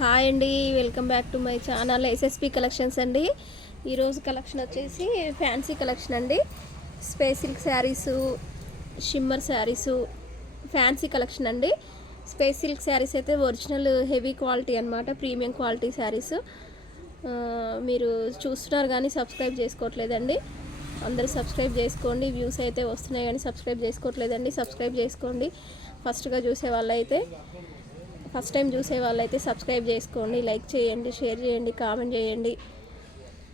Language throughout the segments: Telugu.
హాయ్ అండి, welcome back to my channel SSP collections అండి. ఈరోజు కలెక్షన్ వచ్చేసి ఫ్యాన్సీ కలెక్షన్ అండి. Space silk saris, shimmer saris, fancy collection అండి. స్పేస్ సిల్క్ శారీస్ అయితే ఒరిజినల్ హెవీ క్వాలిటీ అనమాట, ప్రీమియం క్వాలిటీ శారీస్. మీరు చూస్తున్నారు కానీ సబ్స్క్రైబ్ చేసుకోవట్లేదండి. అందరూ సబ్స్క్రైబ్ చేసుకోండి. వ్యూస్ అయితే వస్తున్నాయి కానీ సబ్స్క్రైబ్ చేసుకోవట్లేదండి. సబ్స్క్రైబ్ చేసుకోండి. ఫస్ట్ టైం చూసే వాళ్ళైతే సబ్స్క్రైబ్ చేసుకోండి, లైక్ చేయండి, షేర్ చేయండి, కామెంట్ చేయండి.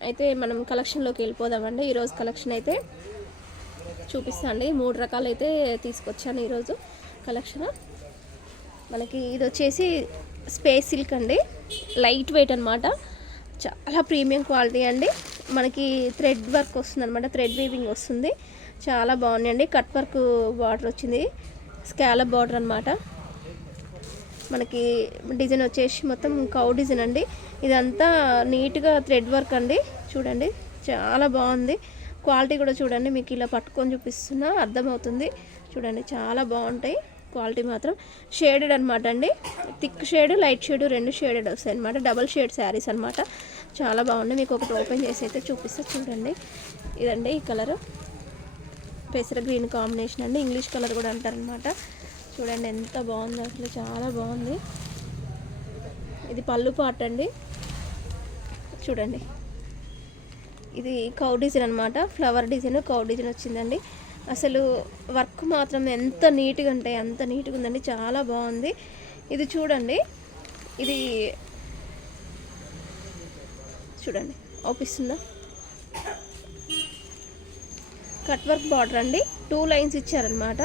అయితే మనం కలెక్షన్లోకి వెళ్ళిపోదామండి. ఈరోజు కలెక్షన్ అయితే చూపిస్తాండి. 3 రకాలు అయితే తీసుకొచ్చాను ఈరోజు కలెక్షన్. మనకి ఇది వచ్చేసి స్పేస్ సిల్క్ అండి, లైట్ వెయిట్ అనమాట, చాలా ప్రీమియం క్వాలిటీ అండి. మనకి థ్రెడ్ వర్క్ వస్తుంది అనమాట, థ్రెడ్ వీవింగ్ వస్తుంది, చాలా బాగుందండి. కట్ వర్క్ బార్డర్ వచ్చింది, స్కాలప్ బార్డర్ అనమాట. మనకి డిజైన్ వచ్చేసి మొత్తం కౌ డిజైన్ అండి. ఇదంతా నీట్గా థ్రెడ్ వర్క్ అండి, చూడండి చాలా బాగుంది. క్వాలిటీ కూడా చూడండి, మీకు ఇలా పట్టుకొని చూపిస్తున్నా అర్థమవుతుంది. చూడండి చాలా బాగుంటాయి క్వాలిటీ మాత్రం. షేడెడ్ అనమాట అండి, thick shade, light shade, 2 shaded వస్తాయి అనమాట. డబల్ షేడ్ శారీస్ అనమాట, చాలా బాగున్నాయి. మీకు ఒకటి ఓపెన్ చేసి అయితే చూపిస్తా చూడండి. ఇదండి ఈ కలర్, పెసర గ్రీన్ కాంబినేషన్ అండి, ఇంగ్లీష్ కలర్ కూడా అంటారనమాట. చూడండి ఎంత బాగుంది, అసలు చాలా బాగుంది. ఇది పళ్ళు పార్ట్ అండి, చూడండి. ఇది కౌ డిజైన్ అనమాట, ఫ్లవర్ డిజైన్, కౌ డిజైన్ వచ్చిందండి. అసలు వర్క్ మాత్రం ఎంత నీట్గా అంటే అంత నీట్గా ఉందండి, చాలా బాగుంది. ఇది చూడండి, ఇది చూడండి అవుపిస్తుందా, కట్ వర్క్ బార్డర్ అండి, 2 లైన్స్ ఇచ్చారనమాట.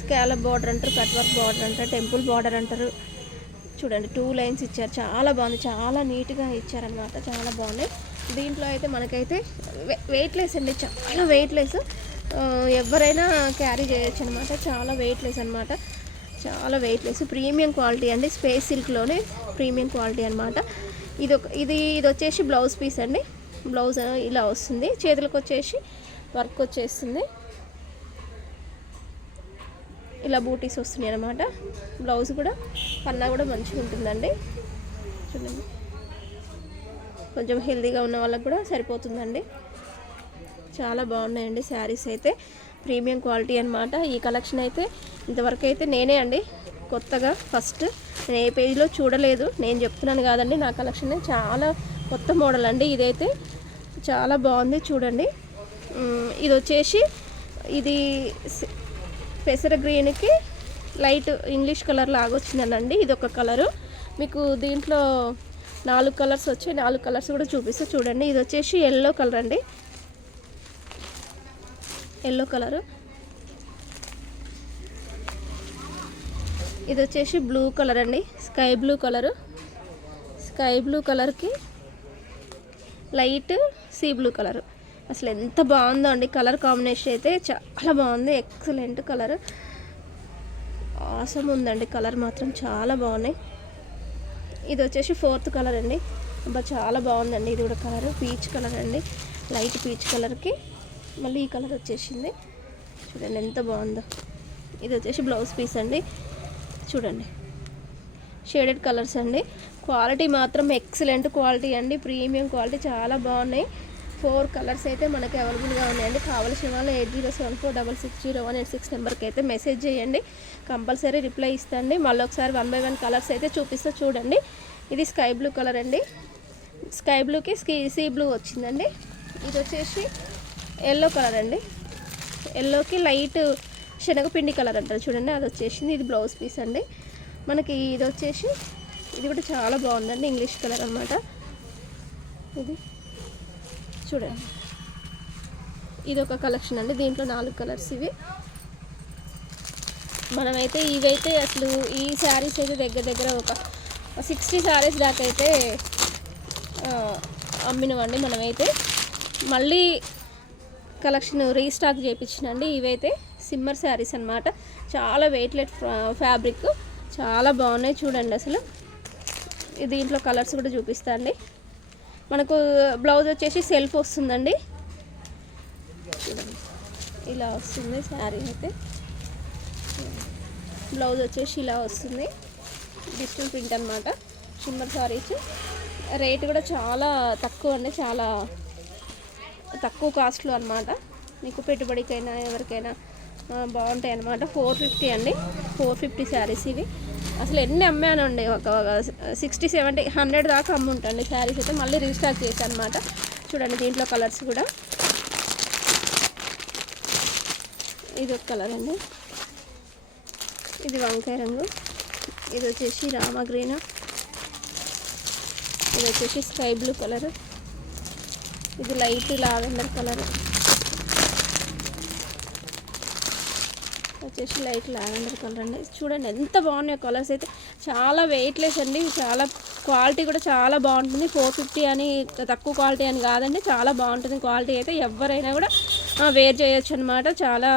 స్కాలప్ బార్డర్ అంటారు, కట్ వర్క్ బార్డర్ అంటారు, టెంపుల్ బార్డర్ అంటారు. చూడండి 2 లైన్స్ ఇచ్చారు, చాలా బాగుంది, చాలా నీట్గా ఇచ్చారనమాట, చాలా బాగున్నాయి. దీంట్లో అయితే మనకైతే వెయిట్లెస్ అండి, చాలా వెయిట్లెస్, ఎవరైనా క్యారీ చేయొచ్చు అనమాట. చాలా వెయిట్లెస్ అనమాట, చాలా వెయిట్లెస్, ప్రీమియం క్వాలిటీ అండి. స్పేస్ సిల్క్లోనే ప్రీమియం క్వాలిటీ అనమాట. ఇది వచ్చేసి బ్లౌజ్ పీస్ అండి. బ్లౌజ్ ఇలా వస్తుంది, చేతులకు వచ్చేసి వర్క్ వచ్చేస్తుంది, ఇలా బూటీస్ వస్తున్నాయి అనమాట. బ్లౌజ్ కూడా పన్నా కూడా మంచిగా ఉంటుందండి. చూడండి కొంచెం హెల్తీగా ఉన్న వాళ్ళకి కూడా సరిపోతుందండి. చాలా బాగున్నాయండి శారీస్ అయితే, ప్రీమియం క్వాలిటీ అనమాట. ఈ కలెక్షన్ అయితే ఇంతవరకు అయితే నేనే అండి కొత్తగా, ఫస్ట్ నేను ఏ పేజ్లో చూడలేదు, నేను చెప్తున్నాను కాదండి. నా కలెక్షన్ చాలా కొత్త మోడల్ అండి, ఇదైతే చాలా బాగుంది. చూడండి ఇది వచ్చేసి ఇది పెసర గ్రీన్కి లైట్ ఇంగ్లీష్ కలర్ లాగా వచ్చిందనండి. ఇది ఒక కలరు, మీకు దీంట్లో 4 కలర్స్ వచ్చాయి. 4 కలర్స్ కూడా చూపిస్తే చూడండి. ఇది వచ్చేసి ఎల్లో కలర్ అండి, ఎల్లో కలరు. ఇది వచ్చేసి బ్లూ కలర్ అండి, sky blue colour. Sky blue కలర్కి లైట్ సీ బ్లూ కలరు. అసలు ఎంత బాగుందో అండి, కలర్ కాంబినేషన్ అయితే చాలా బాగుంది, ఎక్సలెంట్ కలర్, ఆసమ్ ఉందండి. కలర్ మాత్రం చాలా బాగున్నాయి. ఇది వచ్చేసి 4th కలర్ అండి, అబ్బా చాలా బాగుందండి. ఇది కూడా కలర్ పీచ్ కలర్ అండి, లైట్ పీచ్ కలర్కి మళ్ళీ ఈ కలర్ వచ్చేసింది. చూడండి ఎంత బాగుందో. ఇది వచ్చేసి బ్లౌజ్ పీస్ అండి, చూడండి షేడెడ్ కలర్స్ అండి. క్వాలిటీ మాత్రం ఎక్సలెంట్ క్వాలిటీ అండి, ప్రీమియం క్వాలిటీ, చాలా బాగున్నాయి. 4 కలర్స్ అయితే మనకి అవైలబుల్గా ఉన్నాయండి. కావాల్సిన వాళ్ళు 8074660186 నెంబర్కి అయితే మెసేజ్ చేయండి, కంపల్సరీ రిప్లై ఇస్తాండి. మళ్ళీ ఒకసారి 1 by 1 కలర్స్ అయితే చూపిస్తా చూడండి. ఇది స్కై బ్లూ కలర్ అండి, స్కై బ్లూకి సీ బ్లూ వచ్చిందండి. ఇది వచ్చేసి ఎల్లో కలర్ అండి, ఎల్లోకి లైట్ శనగపిండి కలర్ అంటారు చూడండి, అది వచ్చేసింది. ఇది బ్లౌజ్ పీస్ అండి మనకి. ఇది వచ్చేసి ఇది కూడా చాలా బాగుందండి, ఇంగ్లీష్ కలర్ అనమాట. ఇది చూడండి, ఇది ఒక కలెక్షన్ అండి, దీంట్లో 4 కలర్స్ ఇవి. మనమైతే ఇవైతే అసలు ఈ శారీస్ అయితే దగ్గర ఒక 60 శారీస్ దాకా అయితే అమ్మినవండి మనమైతే. మళ్ళీ కలెక్షన్ రీస్టాక్ చేయించినండి. ఇవైతే సిమ్మర్ శారీస్ అనమాట, చాలా వెయిట్లెట్ ఫ్యాబ్రిక్, చాలా బాగున్నాయి. చూడండి అసలు దీంట్లో కలర్స్ కూడా చూపిస్తా అండి. మనకు బ్లౌజ్ వచ్చేసి సెల్ఫ్ వస్తుందండి, చూడండి ఇలా వస్తుంది శారీ అయితే. బ్లౌజ్ వచ్చేసి ఇలా వస్తుంది, డిజిటల్ ప్రింట్ అనమాట. కస్టమర్ సారీస్. రేట్ కూడా చాలా తక్కువ అండి, చాలా తక్కువ కాస్ట్లో అనమాట. మీకు పెట్టుబడికైనా ఎవరికైనా బాగుంటాయి అన్నమాట. 450 అండి, 450 శారీస్ ఇవి. అసలు ఎన్ని అమ్మానండి, ఒక 60, 70, 100 దాకా అమ్ముంటండి శారీస్ అయితే. మళ్ళీ రీస్టాక్ చేశాను అనమాట. చూడండి దీంట్లో కలర్స్ కూడా. ఇది ఒక కలర్ అండి, ఇది వంకాయ రంగు. ఇది వచ్చేసి రామా గ్రీన్. ఇది వచ్చేసి స్కై బ్లూ కలర్. ఇది లైట్ లావెండర్ కలర్. వచ్చేసి లైట్ లావెండర్ కలర్ అండి. చూడండి ఎంత బాగున్నాయి కలర్స్ అయితే. చాలా వెయిట్లెస్ అండి, చాలా క్వాలిటీ కూడా చాలా బాగుంటుంది. 450 అని తక్కువ క్వాలిటీ అని కాదండి, చాలా బాగుంటుంది క్వాలిటీ అయితే. ఎవరైనా కూడా వేర్ చేయొచ్చు అనమాట. చాలా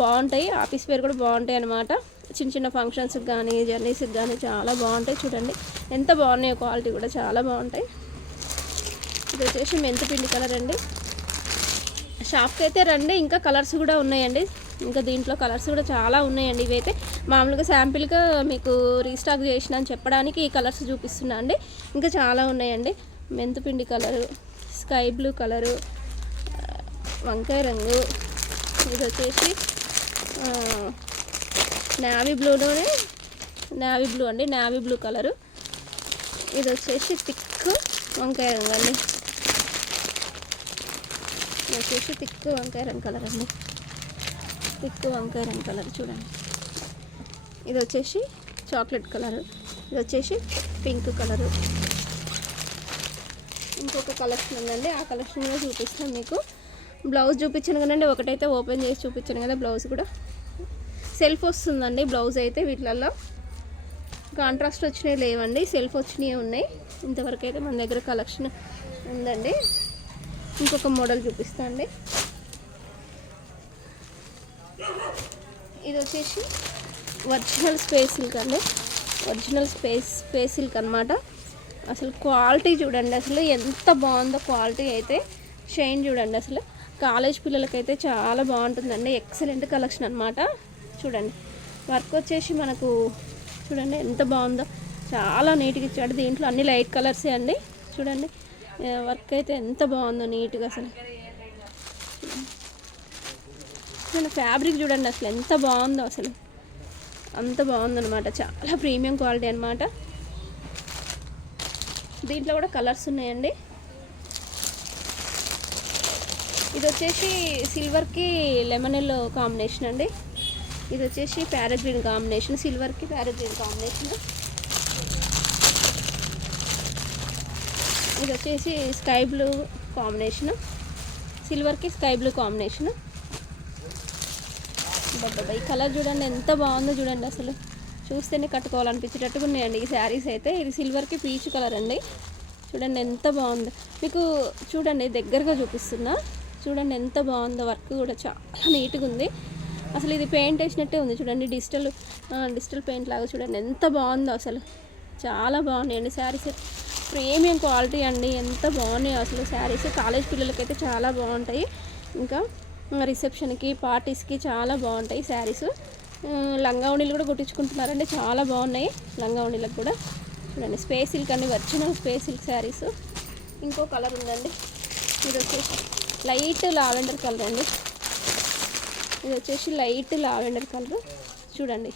బాగుంటాయి, ఆఫీస్ వేర్ కూడా బాగుంటాయి అనమాట. చిన్న చిన్న ఫంక్షన్స్కి కానీ జర్నీస్కి కానీ చాలా బాగుంటాయి. చూడండి ఎంత బాగున్నాయో, క్వాలిటీ కూడా చాలా బాగుంటాయి. ఇది వచ్చేసి మెంతిపిండి కలర్ అండి. షాప్కి అయితే రండి, ఇంకా కలర్స్ కూడా ఉన్నాయండి. ఇంకా దీంట్లో కలర్స్ కూడా చాలా ఉన్నాయండి. ఇవైతే మామూలుగా శాంపిల్గా మీకు రీస్టాక్ చేసిన అని చెప్పడానికి ఈ కలర్స్ చూపిస్తున్నా అండి. ఇంకా చాలా ఉన్నాయండి. మెంతిపిండి కలరు, స్కై బ్లూ కలరు, వంకాయ రంగు. ఇది వచ్చేసి నేవీ బ్లూలోనే నేవీ బ్లూ అండి, నేవీ బ్లూ కలరు. ఇది వచ్చేసి థిక్ వంకాయ రంగు అండి. ఇది వచ్చేసి థిక్ వంకాయ రంగు కలర్ అండి, థిక్ వంకాయ రంగు కలర్. చూడండి ఇది వచ్చేసి చాక్లెట్ కలరు. ఇది వచ్చేసి పింక్ కలరు. ఇంకొక కలెక్షన్ ఉందండి, ఆ కలెక్షన్ కూడా చూపిస్తాను మీకు. బ్లౌజ్ చూపించాను కదండి, ఒకటైతే ఓపెన్ చేసి చూపించాను కదా. బ్లౌజ్ కూడా సెల్ఫ్ వస్తుందండి. బ్లౌజ్ అయితే వీటిలలో కాంట్రాస్ట్ వచ్చినాయి లేవండి, సెల్ఫ్ వచ్చినాయి ఉన్నాయి. ఇంతవరకు అయితే మన దగ్గర కలెక్షన్ ఉందండి. ఇంకొక మోడల్ చూపిస్తా అండి. ఇది వచ్చేసి ఒరిజినల్ స్పేస్ సిల్క్ అండి, ఒరిజినల్ స్పేస్ సిల్క్ అనమాట. అసలు క్వాలిటీ చూడండి, అసలు ఎంత బాగుందో క్వాలిటీ అయితే. షైన్ చూడండి, అసలు కాలేజ్ పిల్లలకైతే చాలా బాగుంటుందండి. ఎక్సలెంట్ కలెక్షన్ అనమాట. చూడండి వర్క్ వచ్చేసి మనకు చూడండి ఎంత బాగుందో, చాలా నీట్గా ఇచ్చాడు. దీంట్లో అన్ని లైట్ కలర్సే అండి. చూడండి వర్క్ అయితే ఎంత బాగుందో నీట్గా. అసలు ఫ్యాబ్రిక్ చూడండి అసలు ఎంత బాగుందో, అసలు అంత బాగుందన్నమాట. చాలా ప్రీమియం క్వాలిటీ అనమాట. దీంట్లో కూడా కలర్స్ ఉన్నాయండి. ఇది వచ్చేసి సిల్వర్కి లెమన్ ఎల్లో కాంబినేషన్ అండి. ఇది వచ్చేసి ప్యారెట్ గ్రీన్ కాంబినేషన్, సిల్వర్కి ప్యారెట్ గ్రీన్ కాంబినేషన్. ఇది వచ్చేసి స్కై బ్లూ కాంబినేషన్, సిల్వర్కి స్కై బ్లూ కాంబినేషన్. బాబా ఈ కలర్ చూడండి ఎంత బాగుందో చూడండి, అసలు చూస్తేనే కట్టుకోవాలనిపించేటట్టుగా ఉన్నాయండి ఈ శారీస్ అయితే. ఇది సిల్వర్కి పీచ్ కలర్ అండి. చూడండి ఎంత బాగుందో, మీకు చూడండి దగ్గరగా చూపిస్తున్నా. చూడండి ఎంత బాగుందో, వర్క్ కూడా చాలా నీట్గా ఉంది. అసలు ఇది పెయింట్ వేసినట్టే ఉంది చూడండి, డిజిటల్ పెయింట్ లాగా. చూడండి ఎంత బాగుందో, అసలు చాలా బాగున్నాయండి శారీస్. ప్రీమియం క్వాలిటీ అండి, ఎంత బాగున్నాయి అసలు శారీస్. కాలేజ్ పిల్లలకైతే చాలా బాగుంటాయి. ఇంకా రిసెప్షన్కి పార్టీస్కి చాలా బాగుంటాయి శారీస్. లంగా ఓణీలు కూడా కుట్టించుకుంటున్నారండి, చాలా బాగున్నాయి లంగా ఓణీలకు కూడా. చూడండి స్పేస్ సిల్క్ అండి, ఒరిజినల్ స్పేస్ సిల్క్ శారీస్. ఇంకో కలర్ ఉందండి, ఇది వచ్చేసి లైట్ లావెండర్ కలర్ అండి. ఇది వచ్చేసి లైట్ లావెండర్ కలర్. చూడండి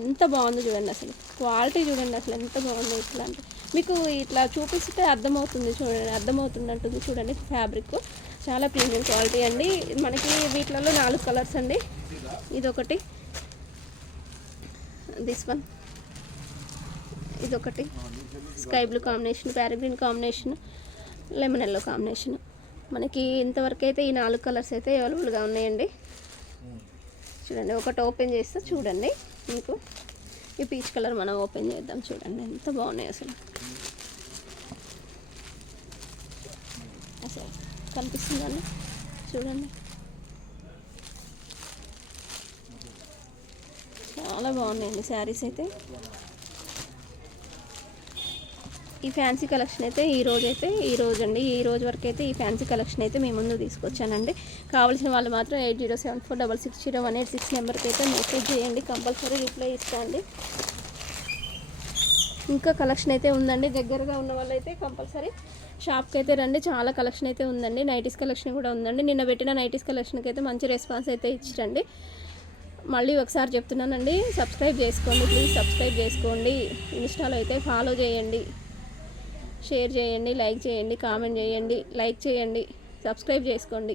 ఎంత బాగుందో చూడండి, అసలు క్వాలిటీ చూడండి అసలు ఎంత బాగుందో. ఇట్లా అంటే మీకు ఇట్లా చూపిస్తే అర్థమవుతుంది, చూడండి అర్థమవుతుందంటుంది. చూడండి ఫ్యాబ్రిక్ చాలా ప్రీమియం క్వాలిటీ అండి. మనకి వీటిలలో 4 కలర్స్ అండి. ఇదొకటి, దిస్ వన్, ఇదొకటి sky blue combination, parrot green combination, lemon yellow combination. మనకి ఇంతవరకు అయితే ఈ 4 కలర్స్ అయితే అవైలబుల్గా ఉన్నాయండి. చూడండి ఒకటి ఓపెన్ చేస్తే చూడండి, మీకు ఈ పీచ్ కలర్ మనం ఓపెన్ చేద్దాం. చూడండి ఎంత బాగున్నాయి అసలు కనిపిస్తుందండి. చూడండి చాలా బాగున్నాయండి శారీస్ అయితే. ఈ ఫ్యాన్సీ కలెక్షన్ అయితే ఈ రోజు వరకు అయితే ఈ ఫ్యాన్సీ కలెక్షన్ అయితే మేము ముందు తీసుకొచ్చానండి. కావాల్సిన వాళ్ళు మాత్రం 8074660186 నెంబర్కి అయితే మెసేజ్ చేయండి, కంపల్సరీ రిప్లై ఇస్తాండి. ఇంకా కలెక్షన్ అయితే ఉందండి. దగ్గరగా ఉన్న వాళ్ళైతే కంపల్సరీ షాప్కి అయితే రండి. చాలా కలెక్షన్ అయితే ఉందండి. నైటీస్ కలెక్షన్ కూడా ఉందండి. నిన్న పెట్టిన నైటీస్ కలెక్షన్కి అయితే మంచి రెస్పాన్స్ అయితే ఇచ్చిరండి. మళ్ళీ ఒకసారి చెప్తున్నానండి, సబ్స్క్రైబ్ చేసుకోండి, ప్లీజ్ సబ్స్క్రైబ్ చేసుకోండి. ఇన్స్టాలో అయితే ఫాలో చేయండి, షేర్ చేయండి, లైక్ చేయండి, కామెంట్ చేయండి, లైక్ చేయండి, సబ్స్క్రైబ్ చేసుకోండి.